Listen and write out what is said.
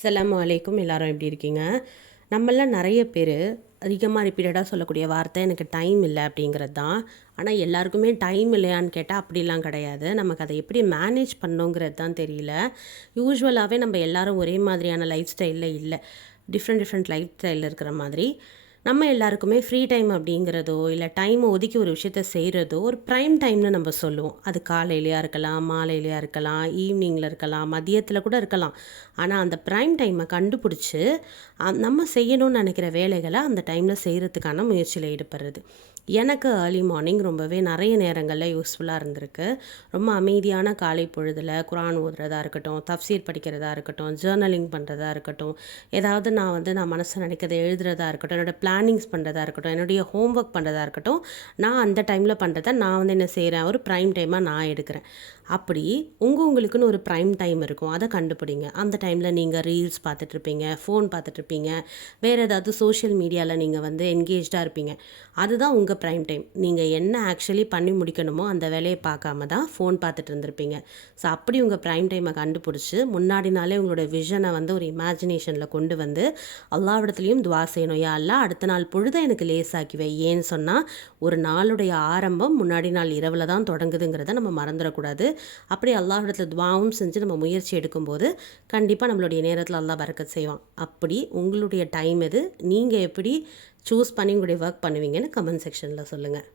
அஸ்ஸலாமு அலைக்கும். எல்லாரும் எப்படி இருக்கீங்க? நம்மள நிறைய பேர் அதிகமாக ரிப்பீட்டடாக சொல்லக்கூடிய வார்த்தை எனக்கு டைம் இல்லை அப்படிங்கிறது தான். ஆனால் எல்லாருக்குமே டைம் இல்லையான்னு கேட்டால் அப்படிலாம் கிடையாது. நமக்கு அதை எப்படி மேனேஜ் பண்ணோங்கிறது தான் தெரியல. யூஸ்வலாகவே நம்ம எல்லாரும் ஒரே மாதிரியான லைஃப் ஸ்டைலில் இல்லை. டிஃப்ரெண்ட் டிஃப்ரெண்ட் லைஃப் ஸ்டைலில் இருக்கிற மாதிரி நம்ம எல்லாருக்குமே ஃப்ரீ டைம் அப்படிங்கிறதோ இல்லை டைமை ஒதுக்கி ஒரு விஷயத்த செய்கிறதோ ஒரு ப்ரைம் டைம்னு நம்ம சொல்லுவோம். அது காலையிலையா இருக்கலாம், மாலையிலையா இருக்கலாம், ஈவினிங்கில் இருக்கலாம், மதியத்தில் கூட இருக்கலாம். ஆனால் அந்த ப்ரைம் டைமை கண்டுபிடிச்சி நம்ம செய்யணும்னு நினைக்கிற வேலைகளை அந்த டைமில் செய்கிறதுக்கான முயற்சியில் ஈடுபடுறது. எனக்கு ஏர்லி மார்னிங் ரொம்பவே நிறைய நேரங்களில் யூஸ்ஃபுல்லாக இருந்திருக்கு. ரொம்ப அமைதியான காலை பொழுதில் குரான் ஓதுறதா இருக்கட்டும், தஃப்சீர் படிக்கிறதா இருக்கட்டும், ஜேர்னலிங் பண்ணுறதா இருக்கட்டும், ஏதாவது நான் மனசில் நினைக்கிறத எழுதுறதா இருக்கட்டும், என்னோடய பிளானிங்ஸ் பண்ணுறதா இருக்கட்டும், என்னுடைய ஹோம் ஒர்க் பண்ணுறதா இருக்கட்டும், நான் அந்த டைமில் பண்ணுறத நான் என்ன செய்கிறேன், ஒரு ப்ரைம் டைமாக நான் எடுக்கிறேன். அப்படி உங்களுக்குன்னு ஒரு ப்ரைம் டைம் இருக்கும். அதை கண்டுபிடிங்க. அந்த டைமில் நீங்கள் ரீல்ஸ் பார்த்துட்ருப்பீங்க, ஃபோன் பார்த்துட்ருப்பீங்க, வேறு ஏதாவது சோஷியல் மீடியாவில் நீங்கள் என்கேஜ்டாக இருப்பீங்க. அதுதான் உங்கள் ப்ரைம் டைம். நீங்கள் என்ன ஆக்சுவலி பண்ணி முடிக்கணுமோ அந்த வேலையை பார்க்காம தான் ஃபோன் பார்த்துட்டு இருந்திருப்பீங்க. ஸோ அப்படி உங்கள் ப்ரைம் டைமை கண்டுபிடிச்சி முன்னாடி நாளே உங்களோட விஷனை ஒரு இமேஜினேஷனில் கொண்டு வந்து அல்லாஹ்விடத்துலையும் துவா செய்யணும். யா அல்லாஹ் அடுத்த நாள் பொழுதை எனக்கு லேசாக்கி வை. ஏன்னு சொன்னால் ஒரு நாளுடைய ஆரம்பம் முன்னாடி நாள் இரவில் தான் தொடங்குதுங்கிறத நம்ம மறந்துடக்கூடாது. அப்படி அல்லாஹ்விடத்தில் துவாவும் செஞ்சு நம்ம முயற்சி எடுக்கும்போது கண்டிப்பாக நம்மளுடைய நேரத்தில் அல்லாஹ் பரக்கத் செய்வான். அப்படி உங்களுடைய டைம் எது, நீங்கள் எப்படி சூஸ் பண்ணி உங்களுடைய ஒர்க் பண்ணுவீங்கன்னு கமெண்ட் செக்ஷனில் சொல்லுங்கள்.